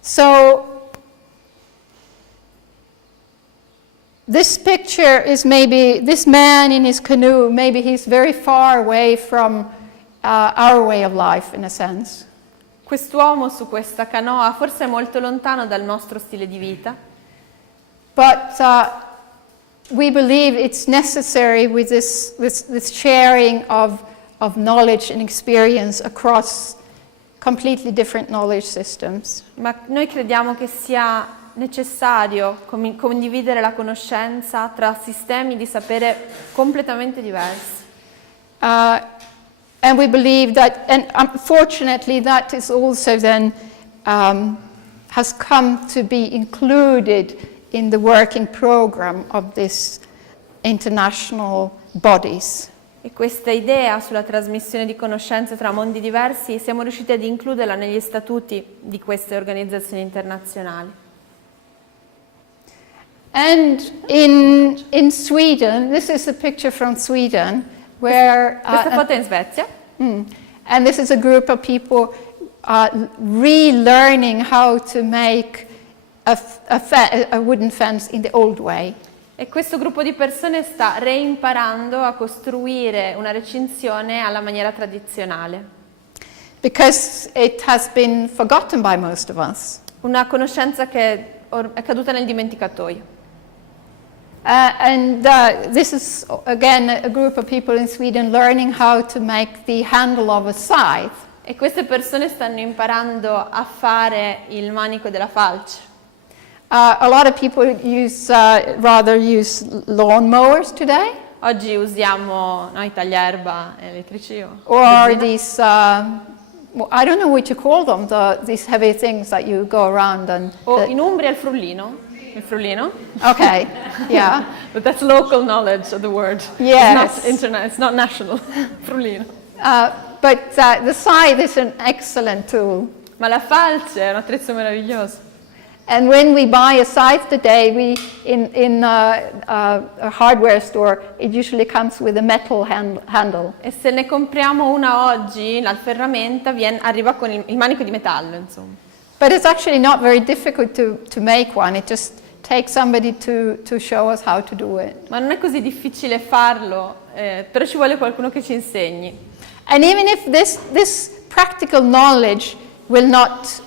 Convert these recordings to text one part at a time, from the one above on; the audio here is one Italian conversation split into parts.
So this picture is maybe this man in his canoe, maybe he's very far away from our way of life in a sense. Quest'uomo su questa canoa forse è molto lontano dal nostro stile di vita. But we believe it's necessary with this sharing of knowledge and experience across completely different knowledge systems. Ma noi crediamo che sia necessario condividere la conoscenza tra sistemi di sapere completamente diversi. And we believe that, and unfortunately that is also then has come to be included in the working program of these international bodies. E questa idea sulla trasmissione di conoscenze tra mondi diversi siamo riusciti ad includerla negli statuti di queste organizzazioni internazionali. And in Sweden, this is a picture from Sweden, where Questa foto è in Svezia. And this is a group of people relearning how to make a wooden fence in the old way. E questo gruppo di persone sta reimparando a costruire una recinzione alla maniera tradizionale. Because it has been forgotten by most of us. Una conoscenza che è caduta nel dimenticatoio. This is again a group of people in Sweden learning how to make the handle of a scythe. E queste persone stanno imparando a fare il manico della falce. A lot of people rather use lawn mowers today. Oggi usiamo i tagliaerba elettrici or these, I don't know what you call them, these heavy things that you go around and... in Umbria il frullino. Il frullino? Okay, yeah. But that's local knowledge of the word. Yes. It's not national. Frullino. But the scythe is an excellent tool. Ma la falce è un attrezzo meraviglioso. And when we buy a scythe today, in a hardware store, it usually comes with a metal handle. E se ne compriamo una oggi, la ferramenta arriva con il manico di metallo, insomma. But it's actually not very difficult to make one. It just takes somebody to show us how to do it. Ma non è così difficile farlo, però ci vuole qualcuno che ci insegni. And even if this practical knowledge will not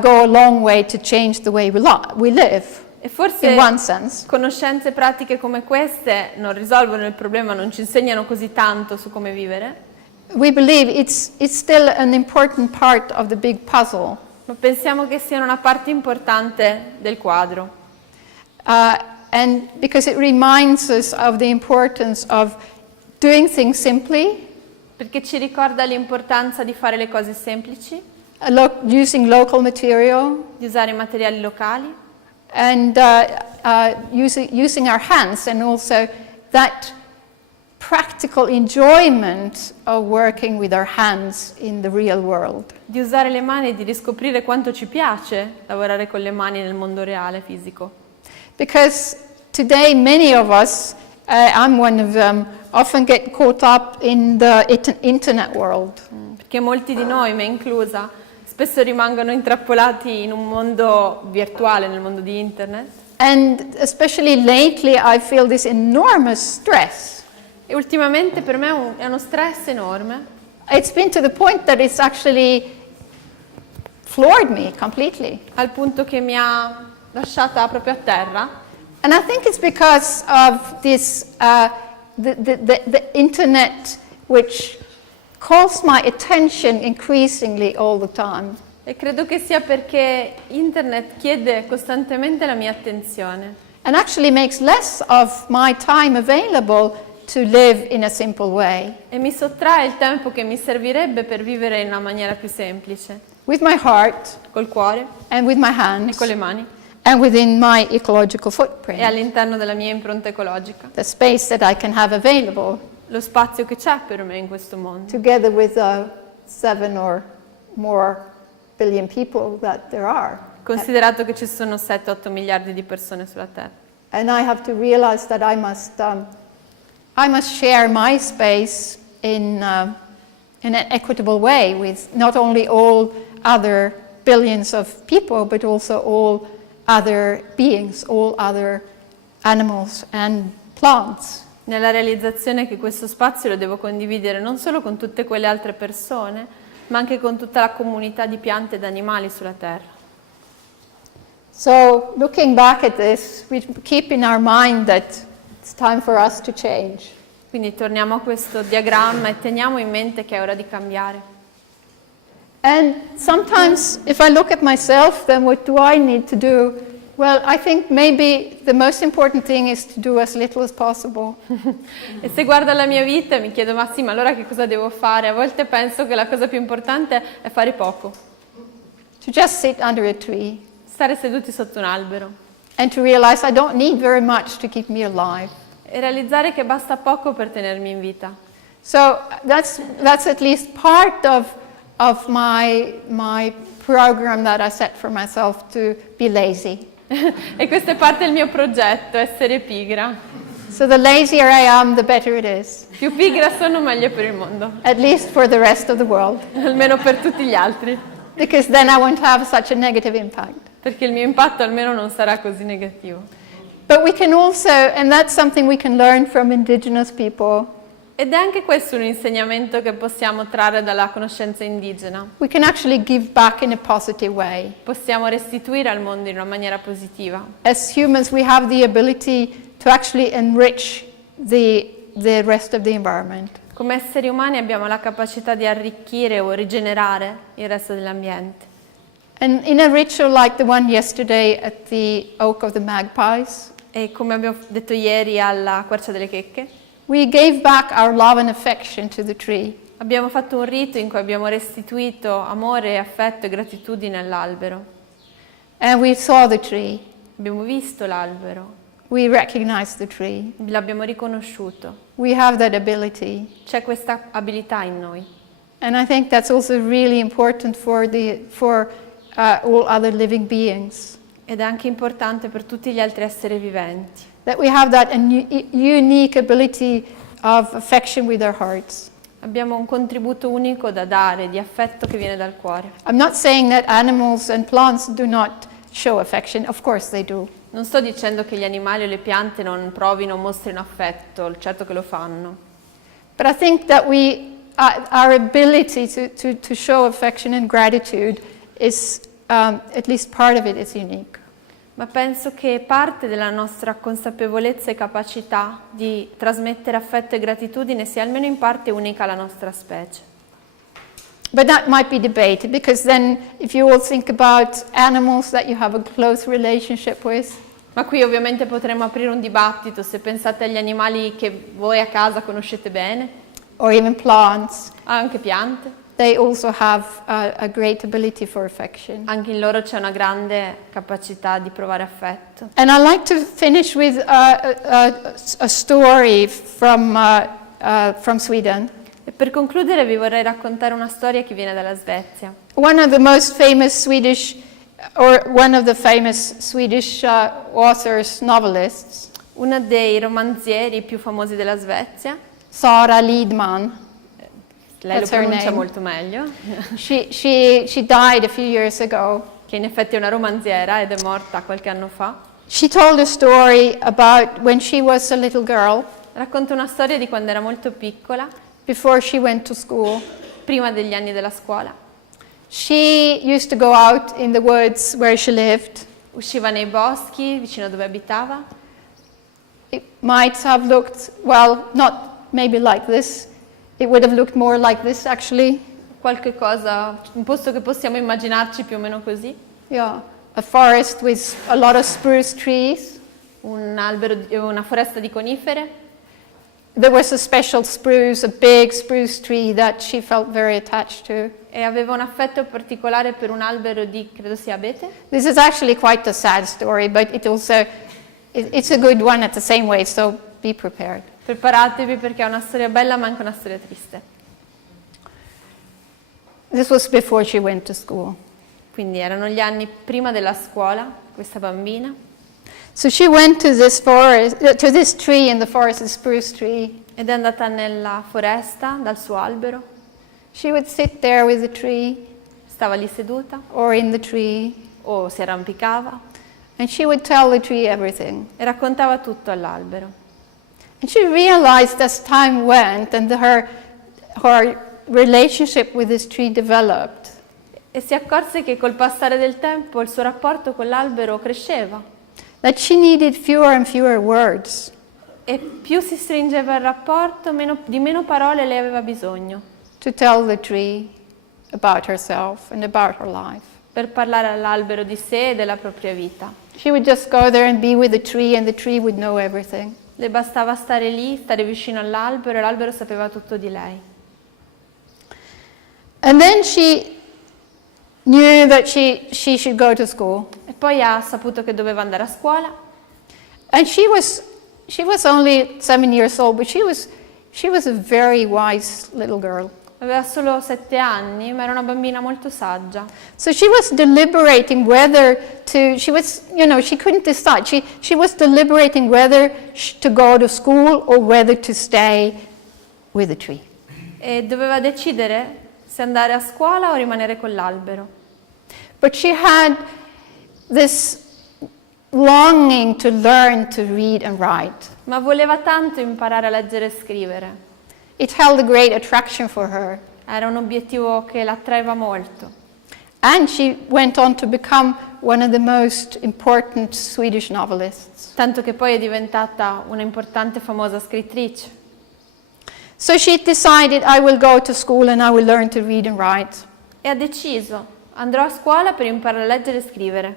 go a long way to change the way we live, E forse in one sense. Conoscenze pratiche come queste non risolvono il problema, non ci insegnano così tanto su come vivere. We believe it's still an important part of the big puzzle. Ma pensiamo che siano una parte importante del quadro. And because it reminds us of the importance of doing things simply, Perché ci ricorda l'importanza di fare le cose semplici, using local material, di usare materiali locali and using our hands, and also that practical enjoyment of working with our hands in the real world. di usare le mani e di riscoprire quanto ci piace lavorare con le mani nel mondo reale, fisico. Because today many of us, I'm one of them, often get caught up in the internet world. Perché molti di noi, me inclusa, spesso rimangono intrappolati in un mondo virtuale, nel mondo di internet. And especially lately I feel this enormous stress. E ultimamente per me è uno stress enorme. It's been to the point that it's actually floored me completely. Al punto che mi ha lasciata proprio a terra. And I think it's because of this, the internet, which calls my attention increasingly all the time. E credo che sia perché internet chiede costantemente la mia attenzione. And actually makes less of my time available to live in a simple way. E mi sottrae il tempo che mi servirebbe per vivere in una maniera più semplice. With my heart, Col cuore and with my e hands, con le mani. and within my ecological E footprint. all'interno della mia impronta ecologica. The space that I can have available, Lo spazio che c'è per me in questo mondo. together with 7 or more billion people that there are. Considerato che ci sono 7-8 miliardi di persone sulla Terra. And I have to realize that I must share my space in an equitable way with not only all other billions of people, but also all other beings, all other animals and plants. Nella realizzazione che questo spazio lo devo condividere non solo con tutte quelle altre persone, ma anche con tutta la comunità di piante ed animali sulla Terra. So looking back at this, we keep in our mind that it's time for us to change. Quindi torniamo a questo diagramma e teniamo in mente che è ora di cambiare. And sometimes if I look at myself, then what do I need to do? Well, I think maybe the most important thing is to do as little as possible. E se guardo la mia vita mi chiedo, ma sì, ma allora che cosa devo fare? A volte penso che la cosa più importante è fare poco. To just sit under a tree Stare seduti sotto un albero and to realize I don't need very much to keep me alive. e realizzare che basta poco per tenermi in vita. So that's at least part of my program that I set for myself, to be lazy. E questa è parte del mio progetto, essere pigra. So the lazier I am, the better it is, Più pigra sono, meglio per il mondo, at least for the rest of the world, almeno per tutti gli altri, because then I won't have such a negative impact. perché il mio impatto almeno non sarà così negativo. But we can also, and that's something we can learn from indigenous people, Ed è anche questo un insegnamento che possiamo trarre dalla conoscenza indigena. we can actually give back in a positive way. Possiamo restituire al mondo in una maniera positiva. As humans, we have the ability to actually enrich the rest of the environment. Come esseri umani abbiamo la capacità di arricchire o rigenerare il resto dell'ambiente. And in a ritual like the one yesterday at the Oak of the Magpies, E come abbiamo detto ieri alla Quercia delle Checche, we gave back our love and affection to the tree. abbiamo fatto un rito in cui abbiamo restituito amore, affetto e gratitudine all'albero. And we saw the tree. Abbiamo visto l'albero, We recognized the tree. l'abbiamo riconosciuto. We have that ability. C'è questa abilità in noi. And I think that's also really important for all other living beings. Ed è anche importante per tutti gli altri esseri viventi. That we have that unique ability of affection with our hearts. Abbiamo un contributo unico da dare, di affetto che viene dal cuore. I'm not saying that animals and plants do not show affection. Of course they do. Non sto dicendo che gli animali o le piante non provino o mostrino affetto, certo che lo fanno. But I think that our ability to show affection and gratitude is, at least part of it, is unique. Ma penso che parte della nostra consapevolezza e capacità di trasmettere affetto e gratitudine sia almeno in parte unica alla nostra specie. But that might be debated, because then if you all think about animals that you have a close relationship with, Ma qui ovviamente potremmo aprire un dibattito se pensate agli animali che voi a casa conoscete bene, or even plants, anche piante. they also have a great ability for affection. Anche in loro c'è una grande capacità di provare affetto. And I like to finish with a story from Sweden. E per concludere vi vorrei raccontare una storia che viene dalla Svezia. One of the most famous Swedish authors, novelists, Uno dei romanzieri più famosi della Svezia, Sara Lidman. lei lo That's her pronuncia name. molto meglio, She died a few years ago. che in effetti è una romanziera ed è morta qualche anno fa. She told a story about when she was a little girl, Racconta una storia di quando era molto piccola, before she went to school. prima degli anni della scuola. She used to go out in the woods where she lived. Usciva nei boschi vicino dove abitava. It might have looked, well, not maybe like this. It would have looked more like this, actually. Qualche cosa, un posto che possiamo immaginarci più o meno così. Yeah, a forest with a lot of spruce trees. Un albero, una foresta di conifere. There was a special spruce, a big spruce tree that she felt very attached to. E aveva un affetto particolare per un albero di, credo sia abete. This is actually quite a sad story, but it's a good one at the same way, so be prepared. Preparatevi perché è una storia bella ma anche una storia triste. This was before she went to school. Quindi erano gli anni prima della scuola, questa bambina, So she went to this forest, to this tree in the forest, the spruce tree. ed è andata nella foresta dal suo albero. She would sit there with the tree stava lì seduta or in the tree, o si arrampicava and she would tell the tree everything. e raccontava tutto all'albero. And she realized as time went and her relationship with this tree developed, E si accorse che col passare del tempo il suo rapporto con l'albero cresceva that she needed fewer and fewer words e più si stringeva il rapporto, di meno parole lei aveva bisogno to tell the tree about herself and about her life. per parlare all'albero di sé e della propria vita. She would just go there and be with the tree, and the tree would know everything. Le bastava stare lì, stare vicino all'albero e l'albero sapeva tutto di lei. And then she knew that she should go to school. E poi ha saputo che doveva andare a scuola And she was only 7 years old, but she was a very wise little girl. aveva solo 7 anni, ma era una bambina molto saggia. So she was deliberating whether to, she couldn't decide. She was deliberating whether to go to school or whether to stay with the tree. E doveva decidere se andare a scuola o rimanere con l'albero. But she had this longing to learn to read and write. Ma voleva tanto imparare a leggere e scrivere. It held a great attraction for her. Era un obiettivo che l'attraeva molto. And she went on to become one of the most important Swedish novelists. Tanto che poi è diventata una importante e famosa scrittrice. So she decided, I will go to school and I will learn to read and write. E ha deciso, andrò a scuola per imparare a leggere e scrivere.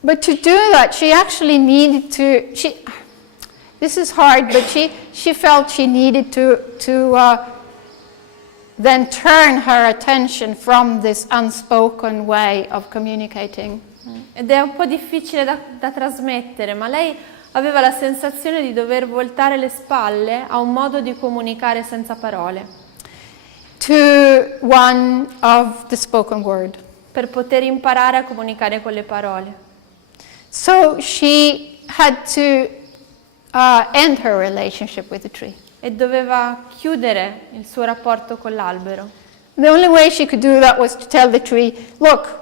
But to do that, she actually needed to, this is hard, but she felt she needed to then turn her attention from this unspoken way of communicating. Ed è un po' difficile da trasmettere, ma lei aveva la sensazione di dover voltare le spalle a un modo di comunicare senza parole, To one of the spoken word. per poter imparare a comunicare con le parole. So she had to end her relationship with the tree. E doveva chiudere il suo rapporto con l'albero. The only way she could do that was to tell the tree, look,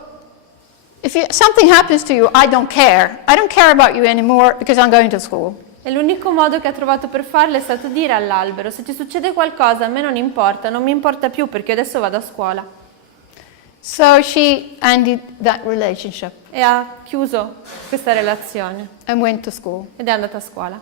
if something happens to you, I don't care. I don't care about you anymore because I'm going to school. E l'unico modo che ha trovato per farlo è stato dire all'albero, se ti succede qualcosa a me non importa, non mi importa più perché adesso vado a scuola. So she ended that relationship E ha chiuso questa relazione and went to school. ed è andata a scuola.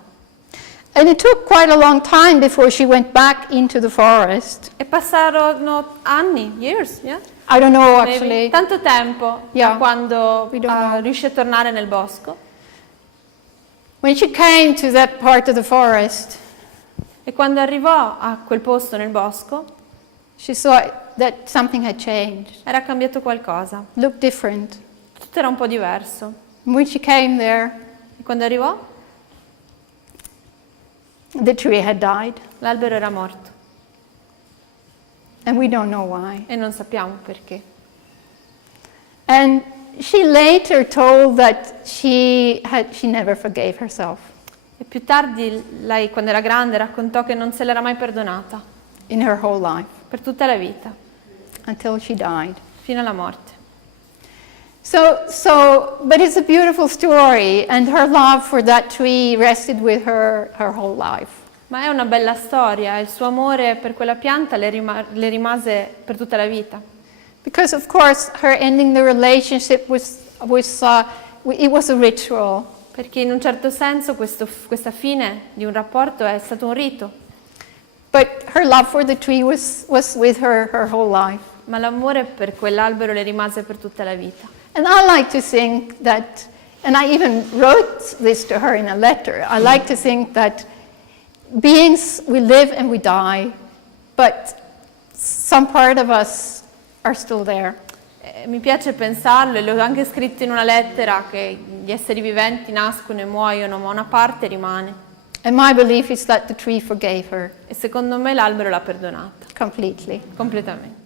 And it took quite a long time before she went back into the forest. E passarono anni, years, yeah? I don't know Maybe. actually. Tanto tempo Yeah. da quando We don't know. riuscì a tornare nel bosco. When she came to that part of the forest, E quando arrivò a quel posto nel bosco, she saw that something had changed, era cambiato qualcosa. looked different. Tutto era un po' diverso. And when she came there, E quando arrivò, the tree had died, l'albero era morto. and we don't know why. E non sappiamo perché. And she later told that she never forgave herself E più tardi, lei, quando era grande, raccontò che non se l'era mai perdonata in her whole life per tutta la vita, until she died. fino alla morte. But it's a beautiful story, and her love for that tree rested with her whole life. Ma è una bella storia, e il suo amore per quella pianta le rimase per tutta la vita. Because of course her ending the relationship it was a ritual. Perché in un certo senso questa fine di un rapporto è stato un rito, But her love for the tree was with her whole life. ma l'amore per quell'albero le rimase per tutta la vita. And I like to think that, and I even wrote this to her in a letter, I like to think that beings, we live and we die, but some part of us are still there. Mi piace pensarlo, e l'ho anche scritto in una lettera, che gli esseri viventi nascono e muoiono, ma una parte rimane. And my belief is that the tree forgave her E secondo me l'albero l'ha perdonata, completely. completamente.